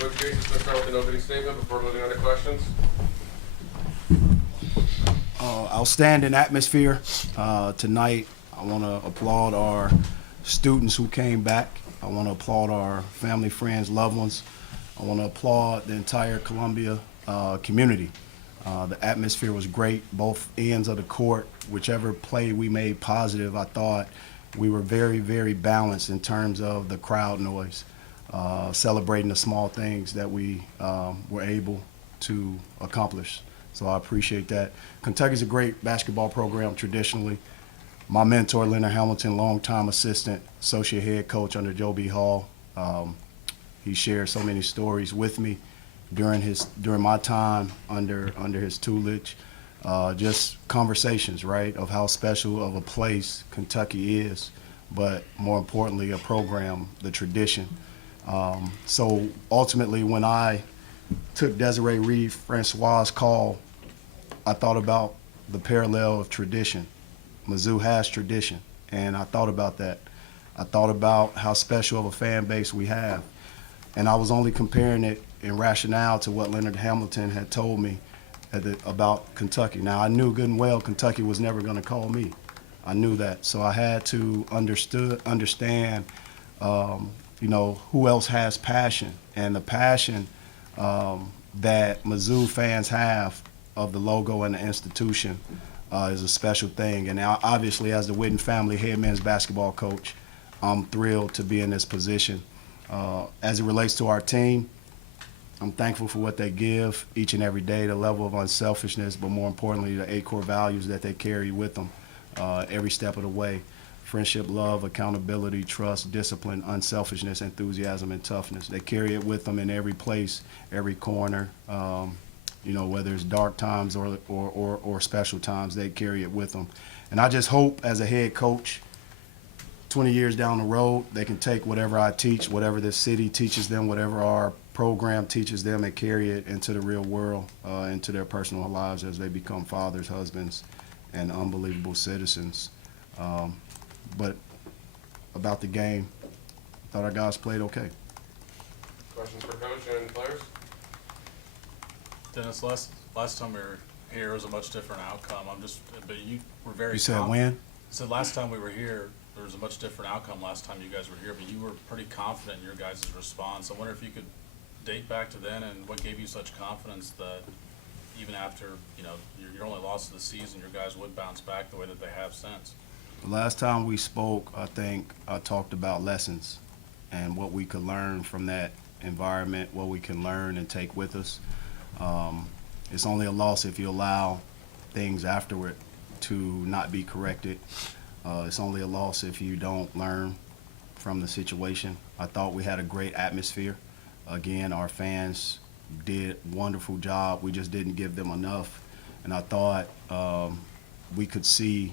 Coach Gates is going to start with an opening statement before moving on to questions. Outstanding atmosphere tonight. I want to applaud our students who came back. I want to applaud our family, friends, loved ones. I want to applaud the entire Columbia community. The atmosphere was great, both ends of the court. Whichever play we made positive, I thought we were very, very balanced in terms of the crowd noise, celebrating the small things that we were able to accomplish. So I appreciate that. Kentucky's a great basketball program traditionally. My mentor, Leonard Hamilton, longtime assistant, associate head coach under Joe B. Hall. He shared so many stories with me during my time under his tutelage. Just conversations, right, of how special of a place Kentucky is, but more importantly, a program, the tradition. So ultimately, when I took Desiree Reed Francois' call, I thought about the parallel of tradition. Mizzou has tradition, and I thought about that. I thought about how special of a fan base we have, and I was only comparing it in rationale to what Leonard Hamilton had told me about Kentucky. Now, I knew good and well Kentucky was never going to call me. I knew that, so I had to understand, who else has passion, and the passion that Mizzou fans have of the logo and the institution is a special thing. And now, obviously, as the Witten family head men's basketball coach, I'm thrilled to be in this position. As it relates to our team, I'm thankful for what they give each and every day, the level of unselfishness, but more importantly, the 8 core values that they carry with them every step of the way. Friendship, love, accountability, trust, discipline, unselfishness, enthusiasm, and toughness. They carry it with them in every place, every corner. Whether it's dark times or special times, they carry it with them. And I just hope as a head coach, 20 years down the road, they can take whatever I teach, whatever this city teaches them, whatever our program teaches them, and carry it into the real world, into their personal lives as they become fathers, husbands, and unbelievable citizens. But about the game, I thought our guys played okay. Questions for Coach and players? Dennis, last time we were here, it was a much different outcome. But you were very. You said when? So last time we were here, there was a much different outcome last time you guys were here, but you were pretty confident in your guys' response. I wonder if you could date back to then and what gave you such confidence that even after, your only loss of the season, your guys would bounce back the way that they have since. The last time we spoke, I think I talked about lessons and what we could learn from that environment, what we can learn and take with us. It's only a loss if you allow things afterward to not be corrected. It's only a loss if you don't learn from the situation. I thought we had a great atmosphere. Again, our fans did a wonderful job. We just didn't give them enough. And I thought we could see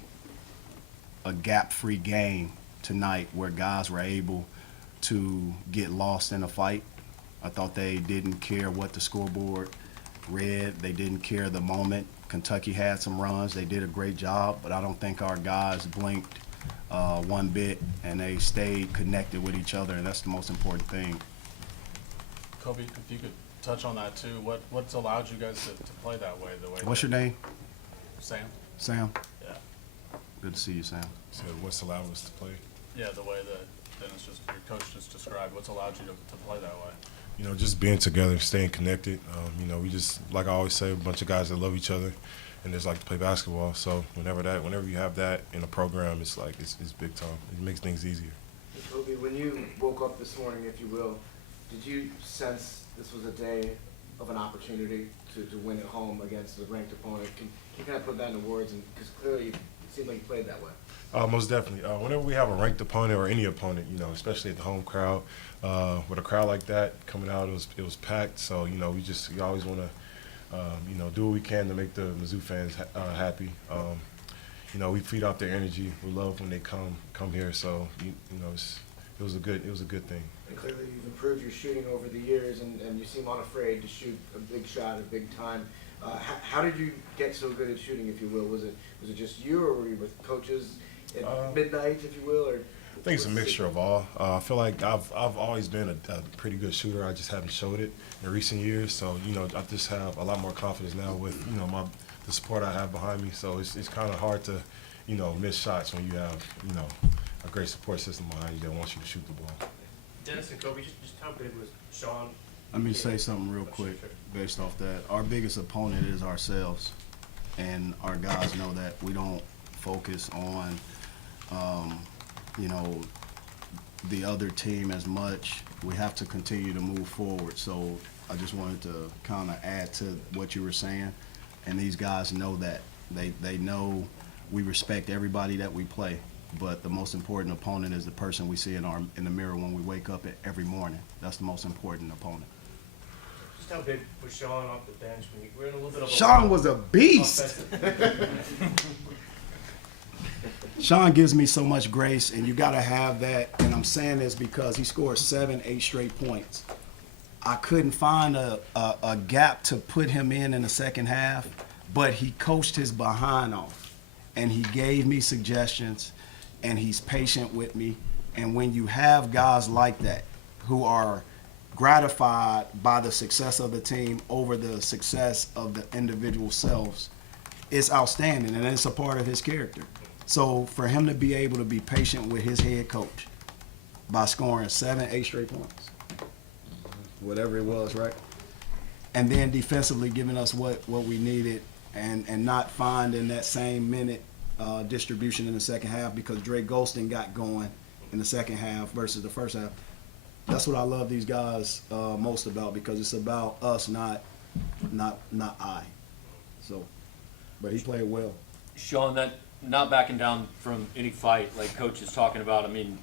a gap-free game tonight where guys were able to get lost in a fight. I thought they didn't care what the scoreboard read. They didn't care the moment. Kentucky had some runs. They did a great job, but I don't think our guys blinked one bit, and they stayed connected with each other, and that's the most important thing. Kobe, if you could touch on that too, what's allowed you guys to play that way? What's your name? Sam? Sam? Yeah. Good to see you, Sam. So what's allowed us to play? Yeah, the way that Dennis your coach just described, what's allowed you to play that way? Just being together, staying connected. We just, like I always say, a bunch of guys that love each other and just like to play basketball. So whenever you have that in a program, it's big time. It makes things easier. Kobe, when you woke up this morning, if you will, did you sense this was a day of an opportunity to win at home against a ranked opponent? Can you kind of put that into words? Because clearly it seemed like you played that way. Most definitely. Whenever we have a ranked opponent or any opponent, especially at the home crowd, with a crowd like that coming out, it was packed. So we always want to do what we can to make the Mizzou fans happy. We feed off their energy. We love when they come here. So it was a good thing. And clearly you've improved your shooting over the years, and you seem unafraid to shoot a big shot at big time. How did you get so good at shooting, if you will? Was it just you, or were you with coaches at midnight, if you will, or I think it's a mixture of all. I feel like I've always been a pretty good shooter. I just haven't showed it in recent years. So I just have a lot more confidence now with the support I have behind me. So it's kind of hard to miss shots when you have a great support system behind you that wants you to shoot the ball. Dennis and Kobe, just how big was Sean? Let me say something real quick based off that. Our biggest opponent is ourselves, and our guys know that. We don't focus on, the other team as much. We have to continue to move forward. So I just wanted to kind of add to what you were saying, and these guys know that. They know we respect everybody that we play, but the most important opponent is the person we see in the mirror when we wake up every morning. That's the most important opponent. Just how big was Sean off the bench when you were in a little bit of a Sean was a beast. Sean gives me so much grace, and you got to have that. And I'm saying this because he scored 7, 8 straight points. I couldn't find a gap to put him in the second half, but he coached his behind off, and he gave me suggestions, and he's patient with me. And when you have guys like that who are gratified by the success of the team over the success of the individual selves, it's outstanding, and it's a part of his character. So for him to be able to be patient with his head coach by scoring 7, 8 straight points, whatever it was, right? And then defensively giving us what we needed, and not finding that same minute distribution in the second half because Drake Golston got going in the second half versus the first half. That's what I love these guys most about, because it's about us, not I. So, but he played well. Sean, that not backing down from any fight like Coach is talking about, I mean,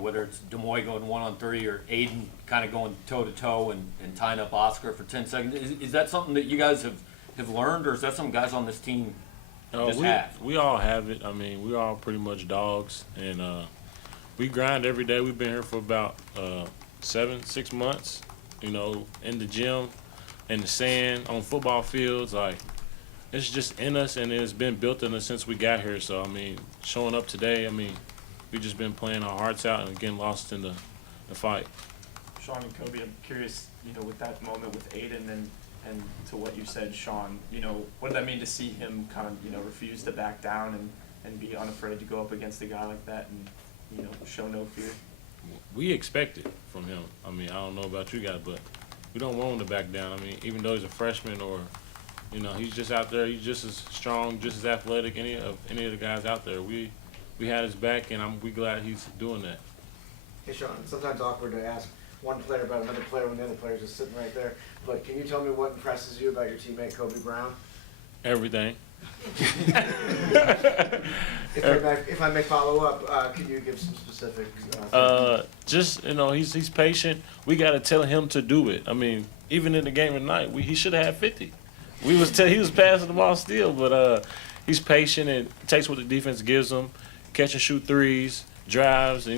whether it's Demoy going 1-on-3 or Aiden kind of going toe-to-toe and tying up Oscar for 10 seconds, is that something that you guys have learned, or is that some guys on this team just have? We all have it. I mean, we all pretty much dogs, and we grind every day. We've been here for about 6 months, in the gym, in the sand, on football fields. Like, it's just in us, and it's been built in us since we got here. So, I mean, showing up today, I mean, we just been playing our hearts out and getting lost in the fight. Sean and Kobe, I'm curious, with that moment with Aiden and to what you said, Sean, what did that mean to see him kind of, refuse to back down and be unafraid to go up against a guy like that and, show no fear? We expect it from him. I mean, I don't know about you guys, but we don't want him to back down. I mean, even though he's a freshman or, he's just out there, he's just as strong, just as athletic, any of the guys out there. We had his back, and we glad he's doing that. Hey, Sean, it's sometimes awkward to ask one player about another player when the other player's just sitting right there. But can you tell me what impresses you about your teammate Kobe Brown? Everything. If I may follow up, could you give some specifics? Just he's patient. We got to tell him to do it. I mean, even in the game tonight, he should have had 50. He was passing the ball still, but he's patient and takes what the defense gives him, catch and shoot threes, drives.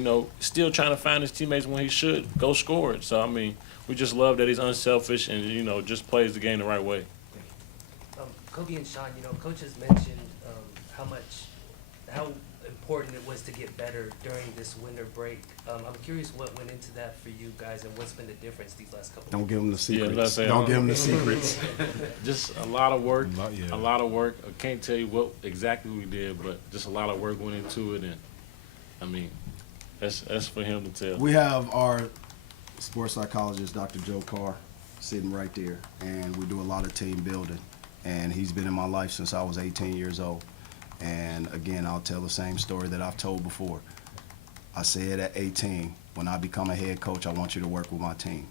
Still trying to find his teammates when he should go score it. So I mean, we just love that he's unselfish and just plays the game the right way. Kobe and Sean, Coach has mentioned how important it was to get better during this winter break. I'm curious what went into that for you guys, and what's been the difference these last couple Don't of give them the secrets. Yeah, Don't give them the secrets. Just a lot of work. Yeah. A lot of work. I can't tell you what exactly we did, but just a lot of work went into it, and I mean, that's for him to tell. We have our sports psychologist, Dr. Joe Carr, sitting right there, and we do a lot of team building. And he's been in my life since I was 18 years old. And again, I'll tell the same story that I've told before. I said at 18, when I become a head coach, I want you to work with my team.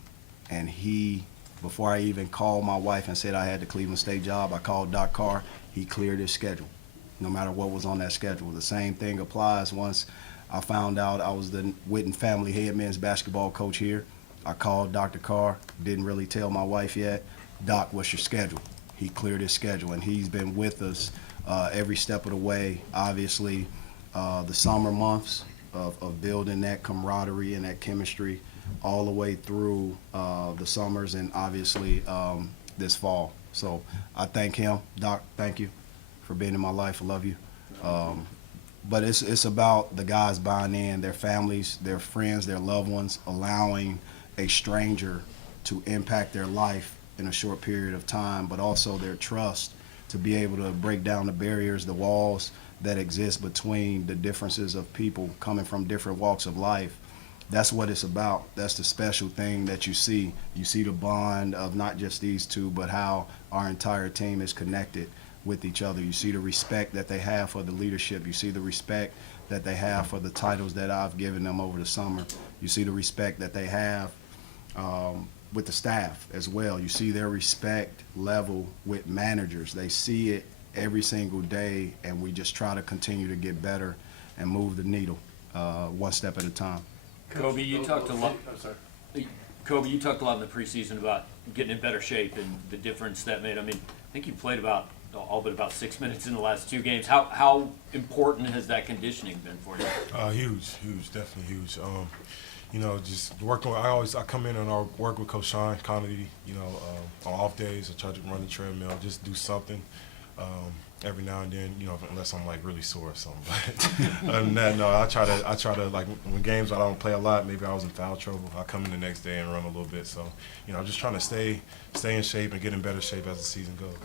And before I even called my wife and said I had the Cleveland State job, I called Doc Carr. He cleared his schedule, no matter what was on that schedule. The same thing applies once I found out I was the Witten family head men's basketball coach here. I called Dr. Carr, didn't really tell my wife yet. Doc, what's your schedule? He cleared his schedule, and he's been with us every step of the way. Obviously, the summer months of building that camaraderie and that chemistry all the way through the summers, and obviously this fall. So I thank him. Doc, thank you for being in my life. I love you. but it's about the guys buying in, their families, their friends, their loved ones, allowing a stranger to impact their life in a short period of time, but also their trust to be able to break down the barriers, the walls that exist between the differences of people coming from different walks of life. That's what it's about. That's the special thing that you see. You see the bond of not just these two, but how our entire team is connected with each other. You see the respect that they have for the leadership. You see the respect that they have for the titles that I've given them over the summer. You see the respect that they have with the staff as well. You see their respect level with managers. They see it every single day, and we just try to continue to get better and move the needle one step at a time. Kobe, you talked a lot. I'm sorry. Kobe, you talked a lot in the preseason about getting in better shape and the difference that made. I mean, I think you played all but about 6 minutes in the last two games. How important has that conditioning been for you? Huge, definitely huge. You know, just working. I come in and I work with Coach Sean Connery. You know, on off days I try to run the treadmill, just do something. Every now and then, you know, unless I'm like really sore or something. But other than that, no, I try to like when games I don't play a lot, maybe I was in foul trouble, I come in the next day and run a little bit. So, you know, I'm just trying to stay in shape and get in better shape as the season goes.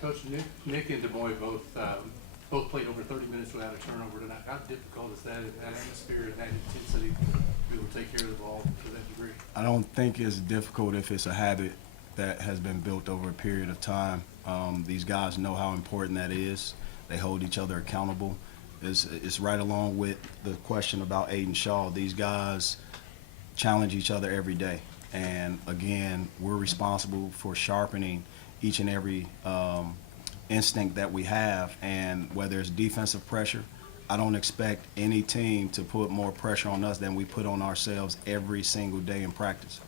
Coach, Nick and DeBoy both played over 30 minutes without a turnover tonight. How difficult is that in that atmosphere and that intensity to be able to take care of the ball to that degree? I don't think it's difficult if it's a habit that has been built over a period of time. These guys know how important that is. They hold each other accountable. It's right along with the question about Aiden Shaw. These guys challenge each other every day. And again, we're responsible for sharpening each and every instinct that we have. And whether it's defensive pressure, I don't expect any team to put more pressure on us than we put on ourselves every single day in practice.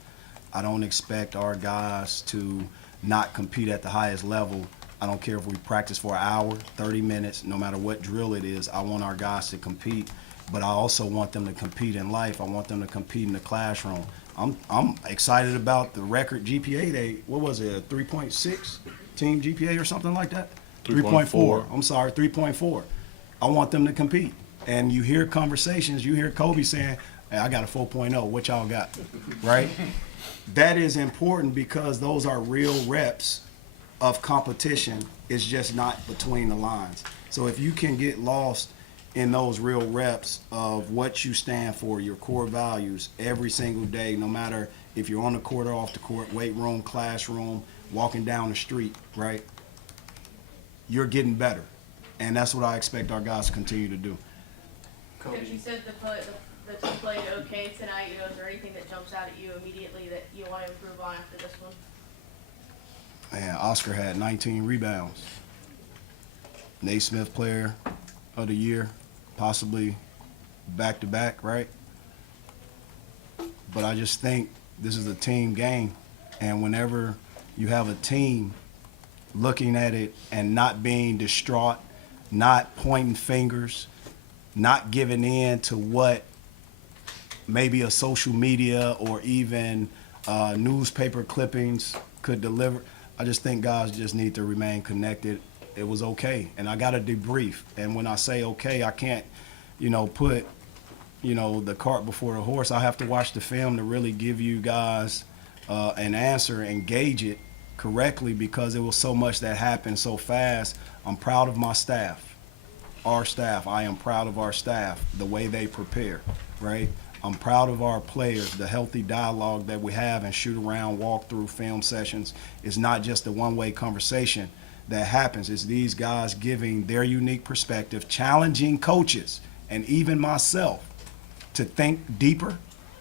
I don't expect our guys to not compete at the highest level. I don't care if we practice for an hour, 30 minutes, no matter what drill it is. I want our guys to compete, but I also want them to compete in life. I want them to compete in the classroom. I'm excited about the record GPA. What was it, a 3.6 team GPA or something like that? 3.4. I'm sorry, 3.4. I want them to compete. And you hear conversations, you hear Kobe saying, hey, I got a 4.0, what y'all got, right? That is important because those are real reps of competition. It's just not between the lines. So if you can get lost in those real reps of what you stand for, your core values every single day, no matter if you're on the court or off the court, weight room, classroom, walking down the street, right? You're getting better. And that's what I expect our guys to continue to do. Coach, you said the team played okay tonight. Is there anything that jumps out at you immediately that you want to improve on after this one? Man, Oscar had 19 rebounds. Naismith Player of the Year, possibly back-to-back, right? But I just think this is a team game, and whenever you have a team looking at it and not being distraught, not pointing fingers, not giving in to what maybe a social media or even newspaper clippings could deliver. I just think guys just need to remain connected. It was okay, and I got to debrief. And when I say okay, I can't, put, the cart before the horse. I have to watch the film to really give you guys an answer and gauge it correctly because it was so much that happened so fast. I'm proud of my staff, our staff. I am proud of our staff, the way they prepare, right? I'm proud of our players, the healthy dialogue that we have and shoot around, walk through film sessions. It's not just a one-way conversation that happens. It's these guys giving their unique perspective, challenging coaches and even myself to think deeper.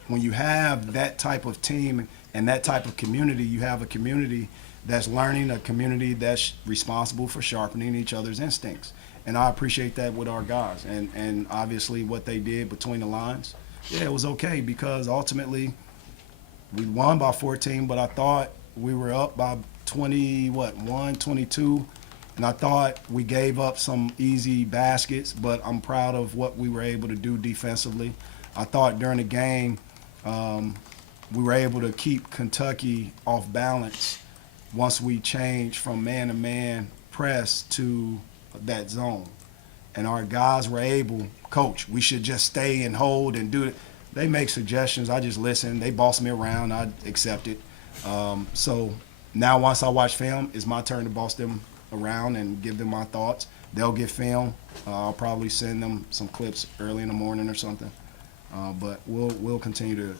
When you have that type of team and that type of community, you have a community that's learning, a community that's responsible for sharpening each other's instincts. And I appreciate that with our guys. And obviously what they did between the lines, yeah, it was okay because ultimately we won by 14, but I thought we were up by 22, and I thought we gave up some easy baskets, but I'm proud of what we were able to do defensively. I thought during the game we were able to keep Kentucky off balance once we changed from man-to-man press to that zone. and our guys were able, coach, we should just stay and hold and do it. They make suggestions. I just listen. They boss me around. I accept it. So now once I watch film, it's my turn to boss them around and give them my thoughts. They'll get film. I'll probably send them some clips early in the morning or something. But we'll continue to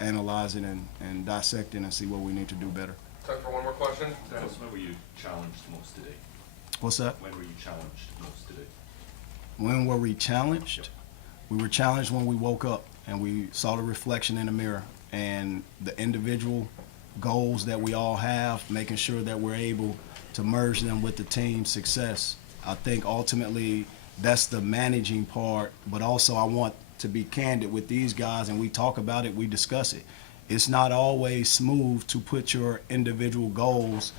analyze it and dissect it and see what we need to do better. Time for one more question. Dennis, when were you challenged most today? What's that? When were you challenged most today? When were we challenged? We were challenged when we woke up and we saw the reflection in the mirror and the individual goals that we all have, making sure that we're able to merge them with the team's success. I think ultimately that's the managing part, but also I want to be candid with these guys, and we talk about it, we discuss it. It's not always smooth to put your individual goals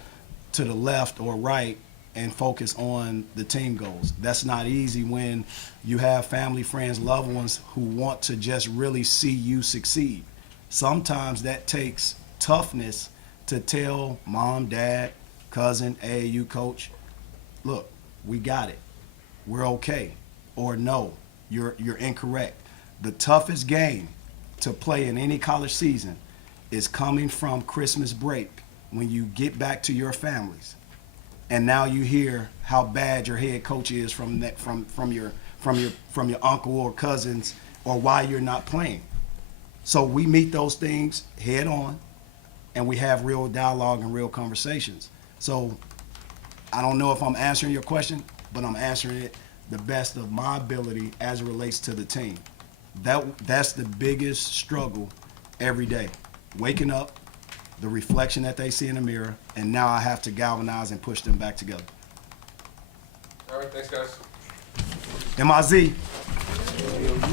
to the left or right and focus on the team goals. That's not easy when you have family, friends, loved ones who want to just really see you succeed. Sometimes that takes toughness to tell mom, dad, cousin, AAU coach, look, we got it. We're okay. Or no, you're incorrect. The toughest game to play in any college season is coming from Christmas break when you get back to your families. And now you hear how bad your head coach is from your uncle or cousins, or why you're not playing. So we meet those things head on, and we have real dialogue and real conversations. So I don't know if I'm answering your question, but I'm answering it the best of my ability as it relates to the team. That's the biggest struggle every day. Waking up, the reflection that they see in the mirror, and now I have to galvanize and push them back together. All right, thanks, guys. MIZ.